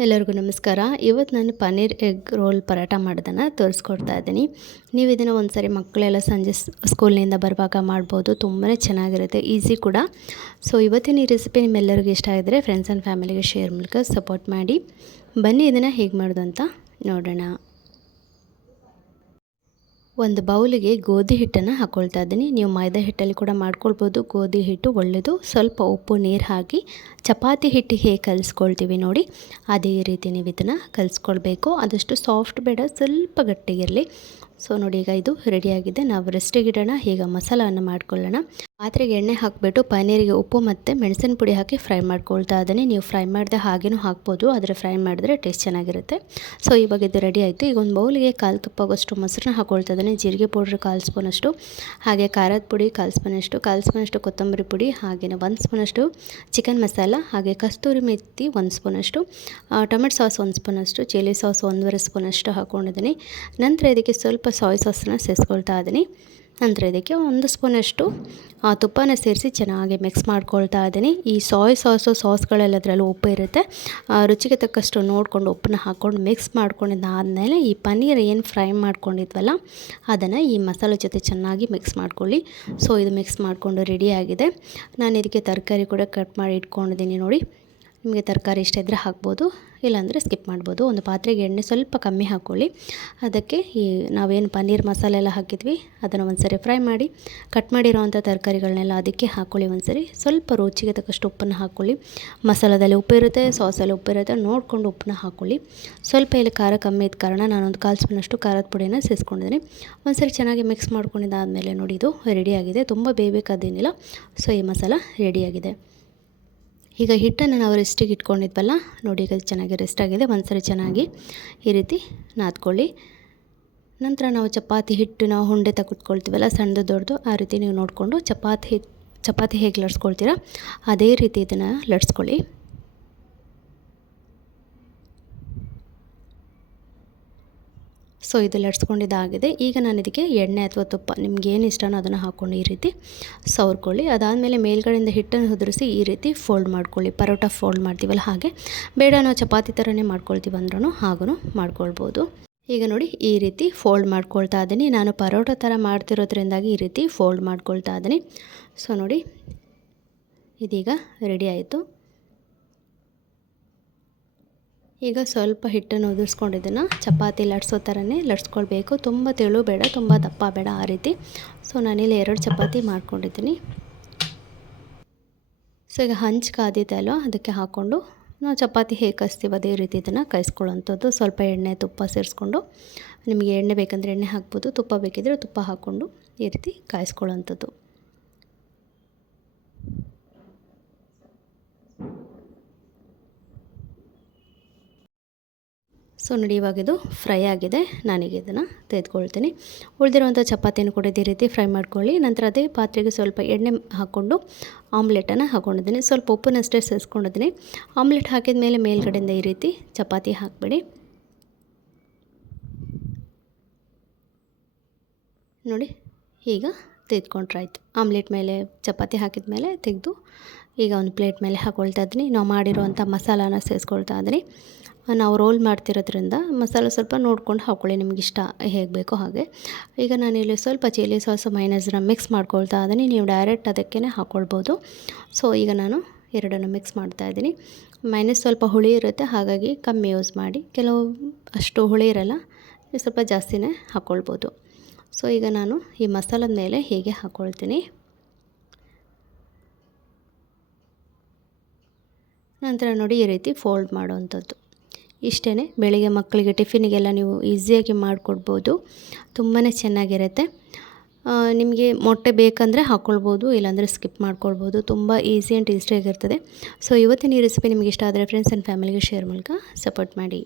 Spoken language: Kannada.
ಎಲ್ಲರಿಗೂ ನಮಸ್ಕಾರ. ಇವತ್ತು ನಾನು ಪನ್ನೀರ್ ಎಗ್ ರೋಲ್ ಪರೋಟ ಮಾಡೋದನ್ನು ತೋರಿಸ್ಕೊಡ್ತಾ ಇದ್ದೀನಿ. ನೀವು ಇದನ್ನು ಒಂದು ಸಾರಿ ಮಕ್ಕಳೆಲ್ಲ ಸಂಜೆ ಸ್ಕೂಲ್ನಿಂದ ಬರುವಾಗ ಮಾಡ್ಬೋದು. ತುಂಬಾ ಚೆನ್ನಾಗಿರುತ್ತೆ, ಈಸಿ ಕೂಡ. ಸೊ, ಇವತ್ತಿನ ಈ ರೆಸಿಪಿ ನಿಮ್ಮೆಲ್ಲರಿಗೂ ಇಷ್ಟ ಆಗಿದ್ರೆ ಫ್ರೆಂಡ್ಸ್ ಆ್ಯಂಡ್ ಫ್ಯಾಮಿಲಿಗೆ ಶೇರ್ ಮೂಲಕ ಸಪೋರ್ಟ್ ಮಾಡಿ. ಬನ್ನಿ ಇದನ್ನು ಹೇಗೆ ಮಾಡೋದು ಅಂತ ನೋಡೋಣ. ಒಂದು ಬೌಲಿಗೆ ಗೋಧಿ ಹಿಟ್ಟನ್ನು ಹಾಕ್ಕೊಳ್ತಾ ಇದ್ದೀನಿ. ನೀವು ಮೈದಾ ಹಿಟ್ಟಲ್ಲಿ ಕೂಡ ಮಾಡ್ಕೊಳ್ಬೋದು. ಗೋಧಿ ಹಿಟ್ಟು ಒಳ್ಳೆಯದು. ಸ್ವಲ್ಪ ಉಪ್ಪು, ನೀರು ಹಾಕಿ ಚಪಾತಿ ಹಿಟ್ಟು ಹೇಗೆ ಕಲಿಸ್ಕೊಳ್ತೀವಿ ನೋಡಿ, ಅದೇ ರೀತಿ ನೀವು ಇದನ್ನು ಕಲಿಸ್ಕೊಳ್ಬೇಕು. ಅದಷ್ಟು ಸಾಫ್ಟ್ ಬೇಡ, ಸ್ವಲ್ಪ ಗಟ್ಟಿಗಿರಲಿ. ಸೊ ನೋಡಿ, ಈಗ ಇದು ರೆಡಿಯಾಗಿದೆ ನಾವು ರೆಸ್ಟಿಗಿಡೋಣ ಈಗ ಮಸಾಲವನ್ನು ಮಾಡ್ಕೊಳ್ಳೋಣ. ಪಾತ್ರೆಗೆ ಎಣ್ಣೆ ಹಾಕಿಬಿಟ್ಟು ಪನ್ನೀರಿಗೆ ಉಪ್ಪು ಮತ್ತು ಮೆಣಸಿನ ಪುಡಿ ಹಾಕಿ ಫ್ರೈ ಮಾಡ್ಕೊಳ್ತಾ ಇದ್ದೀನಿ. ನೀವು ಫ್ರೈ ಮಾಡಿದೆ ಹಾಗೇನೂ ಹಾಕ್ಬೋದು, ಆದರೆ ಫ್ರೈ ಮಾಡಿದ್ರೆ ಟೇಸ್ಟ್ ಚೆನ್ನಾಗಿರುತ್ತೆ. ಸೊ ಇವಾಗ ಇದು ರೆಡಿ ಆಯಿತು. ಈಗ ಒಂದು ಬೌಲಿಗೆ ಕಾಲು ಕಪ್ ಆಗೋಷ್ಟು ಮೊಸರನ್ನ ಹಾಕ್ಕೊಳ್ತಾ ಇದ್ದೀನಿ. ಜೀರಿಗೆ ಪೌಡ್ರ್ ಕಾಲು ಸ್ಪೂನಷ್ಟು, ಹಾಗೆ ಖಾರದ ಪುಡಿ ಕಾಲು ಸ್ಪೂನಷ್ಟು ಕಾಲು ಸ್ಪೂನಷ್ಟು ಕೊತ್ತಂಬರಿ ಪುಡಿ ಹಾಗೆಯೇ ಒಂದು ಸ್ಪೂನಷ್ಟು ಚಿಕನ್ ಮಸಾಲ ಹಾಗೆ ಕಸ್ತೂರಿ ಮೆತ್ತಿ ಒಂದು ಸ್ಪೂನಷ್ಟು ಟೊಮೆಟೊ ಸಾಸ್ ಒಂದು ಸ್ಪೂನಷ್ಟು ಚಿಲ್ಲಿ ಸಾಸ್ ಒಂದೂವರೆ ಸ್ಪೂನಷ್ಟು ಹಾಕ್ಕೊಂಡಿದ್ದೀನಿ ನಂತರ ಇದಕ್ಕೆ ಸ್ವಲ್ಪ ಸಾಯ್ ಸಾಸನ್ನ ಸೇರಿಸ್ಕೊಳ್ತಾ ಇದ್ದೀನಿ. ನಂತರ ಇದಕ್ಕೆ ಒಂದು ಸ್ಪೂನಷ್ಟು ತುಪ್ಪನ ಸೇರಿಸಿ ಚೆನ್ನಾಗಿ ಮಿಕ್ಸ್ ಮಾಡ್ಕೊಳ್ತಾ ಇದ್ದೀನಿ. ಈ ಸಾಯ್ ಸಾಸು ಸಾಸ್ಗಳೆಲ್ಲದರಲ್ಲೂ ಉಪ್ಪು ಇರುತ್ತೆ. ರುಚಿಗೆ ತಕ್ಕಷ್ಟು ನೋಡಿಕೊಂಡು ಉಪ್ಪನ್ನ ಹಾಕ್ಕೊಂಡು ಮಿಕ್ಸ್ ಮಾಡ್ಕೊಂಡಿದ್ದಾದಮೇಲೆ ಈ ಪನ್ನೀರ್ ಏನು ಫ್ರೈ ಮಾಡ್ಕೊಂಡಿದ್ವಲ್ಲ, ಅದನ್ನು ಈ ಮಸಾಲೆ ಜೊತೆ ಚೆನ್ನಾಗಿ ಮಿಕ್ಸ್ ಮಾಡ್ಕೊಳ್ಳಿ. ಸೊ ಇದು ಮಿಕ್ಸ್ ಮಾಡಿಕೊಂಡು ರೆಡಿಯಾಗಿದೆ ನಾನು ಇದಕ್ಕೆ ತರಕಾರಿ ಕೂಡ ಕಟ್ ಮಾಡಿ ಇಟ್ಕೊಂಡಿದ್ದೀನಿ ನೋಡಿ. ನಿಮಗೆ ತರಕಾರಿ ಇಷ್ಟ ಇದ್ದರೆ ಹಾಕ್ಬೋದು, ಇಲ್ಲಾಂದರೆ ಸ್ಕಿಪ್ ಮಾಡ್ಬೋದು. ಒಂದು ಪಾತ್ರೆಗೆ ಎಣ್ಣೆ ಸ್ವಲ್ಪ ಕಮ್ಮಿ ಹಾಕ್ಕೊಳ್ಳಿ. ಅದಕ್ಕೆ ಈ ನಾವೇನು ಪನ್ನೀರ್ ಮಸಾಲೆ ಎಲ್ಲ ಹಾಕಿದ್ವಿ, ಅದನ್ನು ಒಂದು ಸರಿ ಫ್ರೈ ಮಾಡಿ ಕಟ್ ಮಾಡಿರೋವಂಥ ತರಕಾರಿಗಳನ್ನೆಲ್ಲ ಅದಕ್ಕೆ ಹಾಕ್ಕೊಳ್ಳಿ ಒಂದು ಸರಿ ಸ್ವಲ್ಪ ರುಚಿಗೆ ತಕ್ಕಷ್ಟು ಉಪ್ಪನ್ನು ಹಾಕ್ಕೊಳ್ಳಿ. ಮಸಾಲದಲ್ಲಿ ಉಪ್ಪಿರುತ್ತೆ ಸಾಸಲ್ಲಿ ಉಪ್ಪಿರುತ್ತೆ ನೋಡಿಕೊಂಡು ಉಪ್ಪನ್ನ ಹಾಕ್ಕೊಳ್ಳಿ. ಸ್ವಲ್ಪ ಇಲ್ಲಿ ಖಾರ ಕಮ್ಮಿ ಇದ್ದ ಕಾರಣ ನಾನೊಂದು ಕಾಲು ಸ್ಪೂನಷ್ಟು ಖಾರದ ಪುಡಿನ ಸೇರಿಸ್ಕೊಂಡಿದ್ದೀನಿ ಒಂದು ಸರಿ ಚೆನ್ನಾಗಿ ಮಿಕ್ಸ್ ಮಾಡ್ಕೊಂಡಿದ್ದಾದಮೇಲೆ ನೋಡಿ, ಇದು ರೆಡಿಯಾಗಿದೆ ತುಂಬ ಬೇಯಬೇಕಾದೇನಿಲ್ಲ. ಸೊ ಈ ಮಸಾಲ ರೆಡಿಯಾಗಿದೆ ಈಗ ಹಿಟ್ಟನ್ನು ನಾವು ರೆಸ್ಟಿಗೆ ಇಟ್ಕೊಂಡಿದ್ವಲ್ಲ, ನೋಡಿ ಈಗ ಚೆನ್ನಾಗಿ ರೆಸ್ಟ್ ಆಗಿದೆ, ಒಂದ್ಸರಿ ಚೆನ್ನಾಗಿ ಈ ರೀತಿ ನಾದ್ಕೊಳ್ಳಿ. ನಂತರ ನಾವು ಚಪಾತಿ ಹಿಟ್ಟು ನಾವು ಹುಂಡೆ ತಗೊಟ್ಕೊಳ್ತೀವಲ್ಲ ಸಣ್ಣದು ದೊಡ್ಡದು, ಆ ರೀತಿ ನೀವು ನೋಡಿಕೊಂಡು ಚಪಾತಿ ಚಪಾತಿ ಹೇಗೆ ಲಟ್ಸ್ಕೊಳ್ತೀರಾ, ಅದೇ ರೀತಿ ಇದನ್ನು ಲಟ್ಸ್ಕೊಳ್ಳಿ. ಸೊ ಇದು ಲಟ್ಸ್ಕೊಂಡಿದ್ದಾಗಿದೆ ಈಗ ನಾನು ಇದಕ್ಕೆ ಎಣ್ಣೆ ಅಥವಾ ತುಪ್ಪ ನಿಮ್ಗೆ ಏನು ಇಷ್ಟನೋ ಅದನ್ನು ಹಾಕ್ಕೊಂಡು ಈ ರೀತಿ ಸವರ್ಕೊಳ್ಳಿ. ಅದಾದಮೇಲೆ ಮೇಲ್ಗಡೆಯಿಂದ ಹಿಟ್ಟನ್ನು ಉದುರಿಸಿ ಈ ರೀತಿ ಫೋಲ್ಡ್ ಮಾಡ್ಕೊಳ್ಳಿ. ಪರೋಟ ಫೋಲ್ಡ್ ಮಾಡ್ತೀವಲ್ಲ ಹಾಗೆ. ಬೇಡ ನಾವು ಚಪಾತಿ ಥರನೇ ಮಾಡ್ಕೊಳ್ತೀವಿ ಅಂದ್ರೂ ಹಾಗೂ ಮಾಡ್ಕೊಳ್ಬೋದು. ಈಗ ನೋಡಿ, ಈ ರೀತಿ ಫೋಲ್ಡ್ ಮಾಡ್ಕೊಳ್ತಾ ಇದ್ದೀನಿ. ನಾನು ಪರೋಟ ಥರ ಮಾಡ್ತಿರೋದ್ರಿಂದಾಗಿ ಈ ರೀತಿ ಫೋಲ್ಡ್ ಮಾಡ್ಕೊಳ್ತಾ ಇದ್ದೀನಿ. ಸೊ ನೋಡಿ, ಇದೀಗ ರೆಡಿ ಆಯಿತು. ಈಗ ಸ್ವಲ್ಪ ಹಿಟ್ಟನ್ನು ಉದುರಿಸ್ಕೊಂಡಿದ್ದನ್ನು ಚಪಾತಿ ಲಟ್ಸೋ ಥರನೇ ಲಟ್ಸ್ಕೊಳ್ಬೇಕು. ತುಂಬ ತೆಳು ಬೇಡ, ತುಂಬ ದಪ್ಪ ಬೇಡ ಆ ರೀತಿ. ಸೊ, ನಾನಿಲ್ಲಿ ಎರಡು ಚಪಾತಿ ಮಾಡ್ಕೊಂಡಿದ್ದೀನಿ. ಸೊ, ಈಗ ಹಂಚು ಕಾದಿದೆ ಅಲ್ವ, ಅದಕ್ಕೆ ಹಾಕ್ಕೊಂಡು ನಾವು ಚಪಾತಿ ಹೇಗೆ ಕಸ್ತೀವಿ ಅದೇ ರೀತಿ ಇದನ್ನು ಕಾಯಿಸ್ಕೊಳ್ಳೋವಂಥದ್ದು ಸ್ವಲ್ಪ ಎಣ್ಣೆ ತುಪ್ಪ ಸೇರಿಸ್ಕೊಂಡು ನಿಮಗೆ ಎಣ್ಣೆ ಬೇಕಂದರೆ ಎಣ್ಣೆ ಹಾಕ್ಬೋದು, ತುಪ್ಪ ಬೇಕಿದ್ದರೆ ತುಪ್ಪ ಹಾಕ್ಕೊಂಡು ಈ ರೀತಿ ಕಾಯಿಸ್ಕೊಳ್ಳೋವಂಥದ್ದು ಸೊ ನೋಡಿ, ಇವಾಗ ಇದು ಫ್ರೈ ಆಗಿದೆ. ನಾನೀಗ ಇದನ್ನು ತೆಗೆದುಕೊಳ್ತೀನಿ. ಉಳಿದಿರುವಂಥ ಚಪಾತಿಯನ್ನು ಕೂಡ ಇದೇ ರೀತಿ ಫ್ರೈ ಮಾಡ್ಕೊಳ್ಳಿ. ನಂತರ ಅದೇ ಪಾತ್ರೆಗೆ ಸ್ವಲ್ಪ ಎಣ್ಣೆ ಹಾಕ್ಕೊಂಡು ಆಮ್ಲೆಟನ್ನು ಹಾಕ್ಕೊಂಡಿದ್ದೀನಿ ಸ್ವಲ್ಪ ಉಪ್ಪನ್ನಷ್ಟೇ ಸೇರಿಸ್ಕೊಂಡಿದ್ದೀನಿ. ಆಮ್ಲೆಟ್ ಹಾಕಿದ ಮೇಲೆ ಮೇಲ್ಗಡೆಯಿಂದ ಈ ರೀತಿ ಚಪಾತಿ ಹಾಕಬೇಡಿ. ನೋಡಿ, ಈಗ ತೆಗೆದುಕೊಂಡ್ರಾಯ್ತು ಆಮ್ಲೆಟ್ ಮೇಲೆ, ಚಪಾತಿ ಹಾಕಿದ ಮೇಲೆ ತೆಗೆದು ಈಗ ಒಂದು ಪ್ಲೇಟ್ ಮೇಲೆ ಹಾಕ್ಕೊಳ್ತಾ ಇದ್ದೀನಿ. ನಾವು ಮಾಡಿರೋವಂಥ ಮಸಾಲಾನ ಸೇರಿಸ್ಕೊಳ್ತಾ ಇದ್ದೀನಿ. ನಾವು ರೋಲ್ ಮಾಡ್ತಿರೋದ್ರಿಂದ ಮಸಾಲ ಸ್ವಲ್ಪ ನೋಡ್ಕೊಂಡು ಹಾಕ್ಕೊಳ್ಳಿ ನಿಮ್ಗೆ ಇಷ್ಟ ಹೇಗೆ ಬೇಕೋ ಹಾಗೆ. ಈಗ ನಾನಿಲ್ಲಿ ಸ್ವಲ್ಪ ಚಿಲ್ಲಿ ಸಾಸ್ ಮೈನಸ್ನ ಮಿಕ್ಸ್ ಮಾಡ್ಕೊಳ್ತಾ ಇದ್ದೀನಿ. ನೀವು ಡೈರೆಕ್ಟ್ ಅದಕ್ಕೇ ಹಾಕ್ಕೊಳ್ಬೋದು ಸೊ ಈಗ ನಾನು ಎರಡನ್ನು ಮಿಕ್ಸ್ ಮಾಡ್ತಾ ಇದ್ದೀನಿ. ಮೈನಸ್ ಸ್ವಲ್ಪ ಹುಳಿ ಇರುತ್ತೆ, ಹಾಗಾಗಿ ಕಮ್ಮಿ ಯೂಸ್ ಮಾಡಿ. ಕೆಲವು ಅಷ್ಟು ಹುಳಿ ಇರಲ್ಲ, ಸ್ವಲ್ಪ ಜಾಸ್ತಿನೇ ಹಾಕ್ಕೊಳ್ಬೋದು ಸೊ ಈಗ ನಾನು ಈ ಮಸಾಲದ ಮೇಲೆ ಹೀಗೆ ಹಾಕ್ಕೊಳ್ತೀನಿ ನಂತರ ನೋಡಿ ಈ ರೀತಿ ಫೋಲ್ಡ್ ಮಾಡುವಂಥದ್ದು. ಇಷ್ಟೇ ಬೆಳಿಗ್ಗೆ ಮಕ್ಕಳಿಗೆ ಟಿಫಿನಿಗೆಲ್ಲ ನೀವು ಈಸಿಯಾಗಿ ಮಾಡಿಕೊಡ್ಬೋದು. ತುಂಬಾ ಚೆನ್ನಾಗಿರುತ್ತೆ. ನಿಮಗೆ ಮೊಟ್ಟೆ ಬೇಕಂದರೆ ಹಾಕ್ಕೊಳ್ಬೋದು ಇಲ್ಲಾಂದರೆ ಸ್ಕಿಪ್ ಮಾಡ್ಕೊಳ್ಬೋದು. ತುಂಬ ಈಸಿ ಆ್ಯಂಡ್ ಟೇಸ್ಟಿಯಾಗಿರ್ತದೆ ಸೊ ಇವತ್ತಿನ ಈ ರೆಸಿಪಿ ನಿಮಗೆ ಇಷ್ಟ ಆದರೆ ಫ್ರೆಂಡ್ಸ್ ಆ್ಯಂಡ್ ಫ್ಯಾಮಿಲಿಗೆ ಶೇರ್ ಮೂಲಕ ಸಪೋರ್ಟ್ ಮಾಡಿ.